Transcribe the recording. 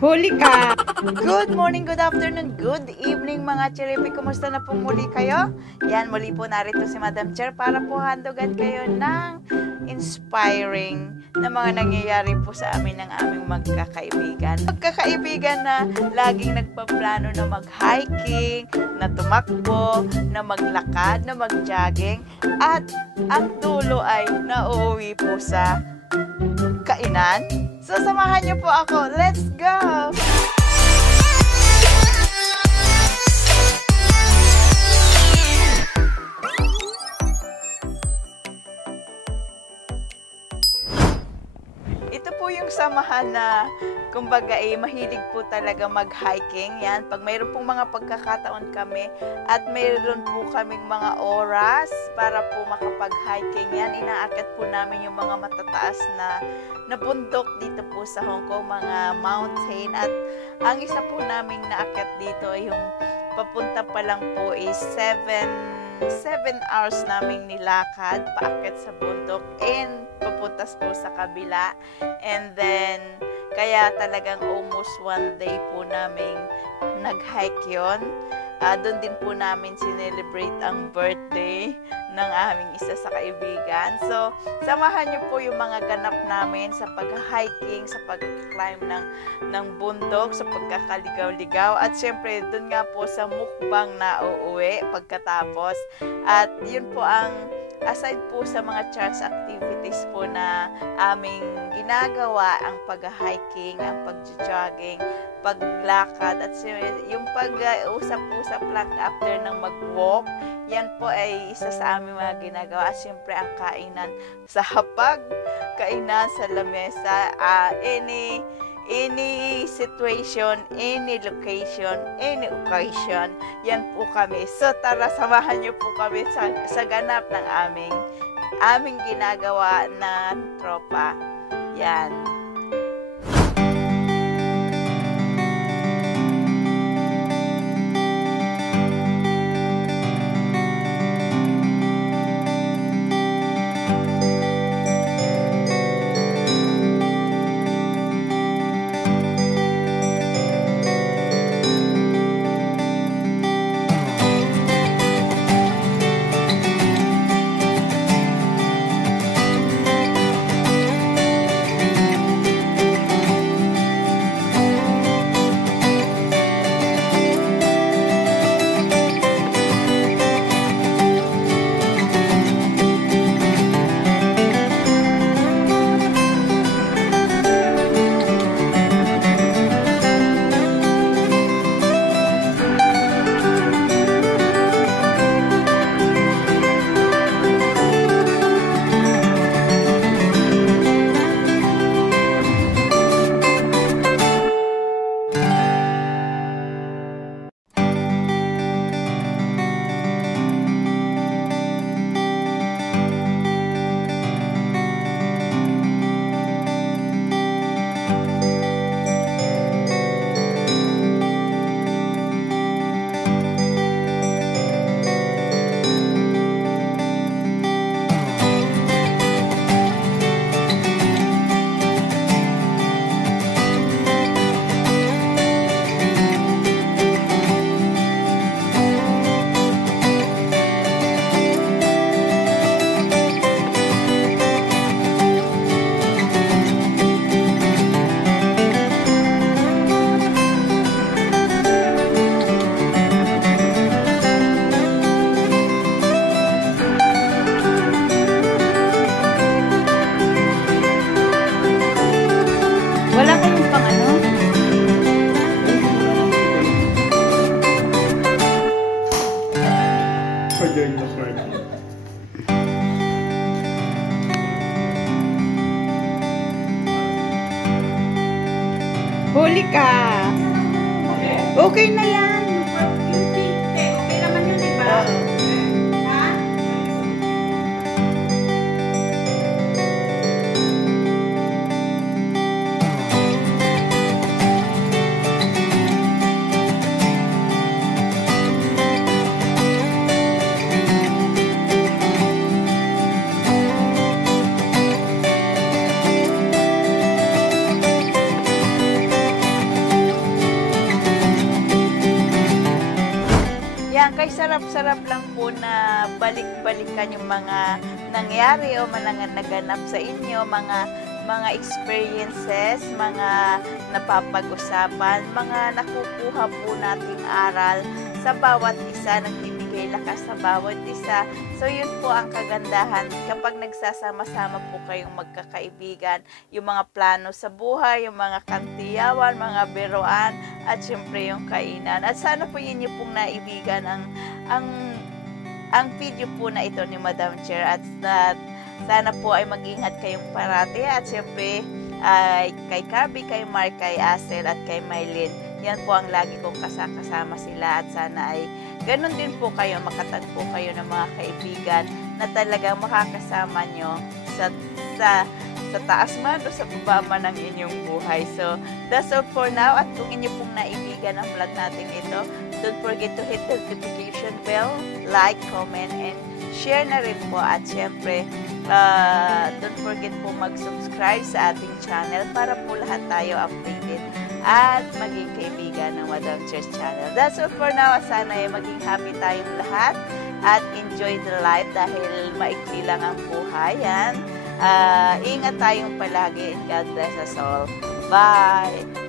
Huli ka! Good morning, good afternoon, good evening mga Chiripi. Kumusta na po muli kayo? Yan, muli po narito si Madam Chair para po handugan kayo ng inspiring na mga nangyayari po sa amin ng aming magkakaibigan. Magkakaibigan na laging nagpaplano na mag-hiking, na tumakbo, na maglakad, na mag-jogging, at ang dulo ay nauuwi po sa kainan. So, samahan niyo po ako. Let's go! Ito po yung samahan na, kumbaga mahilig po talaga mag-hiking. Yan, pag mayroon pong mga pagkakataon kami at mayroon po kaming mga oras para po makapag-hiking, yan, inaakit po namin yung mga matataas na bundok dito po sa Hong Kong, mga mountain. At ang isa po naming naakit dito ay yung papunta pa lang po is 7 hours naming nilakad paakyat sa bundok and papuntas po sa kabila, and then kaya talagang almost one day po naming nag-hike yun. Doon din po namin sinelebrate ang birthday ng aming isa sa kaibigan. So, samahan niyo po yung mga ganap namin sa pag-hiking, sa pag-climb ng bundok, sa pagkakaligaw-ligaw. At syempre, doon nga po sa mukbang na uuwi pagkatapos. At yun po ang aside po sa mga church activities po na aming ginagawa, ang pag-hiking, ang pag-jogging, paglakad, at yung pag-usap-usap lang after ng mag-walk, yan po ay isa sa aming mga ginagawa. At siyempre ang kainan sa hapag, kainan sa lamesa, any situation, any location, any occasion, yan po kami. So tara, samahan niyo po kami sa ganap ng aming ginagawa na tropa. Yan. Wala kayong pang ano? Join the party. Huli ka! Okay na yan! Okay naman yun, diba? Ha? balik-balikan yung mga nangyari o mga naganap sa inyo, mga experiences, mga napapag-usapan, mga nakukuha po nating aral sa bawat isa, nagbibigay lakas sa bawat isa. So yun po ang kagandahan kapag nagsasama-sama po kayong magkakaibigan, yung mga plano sa buhay, yung mga kantiyawan, mga biruan, at syempre yung kainan. At sana po yun yung pong naibigan ang video po na ito ni Madam Chair, at sana po ay mag-ingat kayong parati, at syempre kay Kirby, kay Mark, kay Asel at kay Mylene, yan po ang lagi kong kasama sila, at sana ay ganun din po kayo, makatagpo kayo ng mga kaibigan na talagang makakasama nyo sa taas man o sa baba man ng inyong buhay. So that's all for now, at kung inyo pong naibigan ang vlog natin ito, don't forget to hit the notification bell, like, comment, and share na rin po, at syempre don't forget po mag-subscribe sa ating channel para po lahat tayo updated at maging kaibigan ng Madam Chair's channel. That's all for now. Sana ay maging happy tayong lahat at enjoy the life dahil maikli lang ang buhay. Yan. Ingat tayong palagi, and God bless us all. Bye!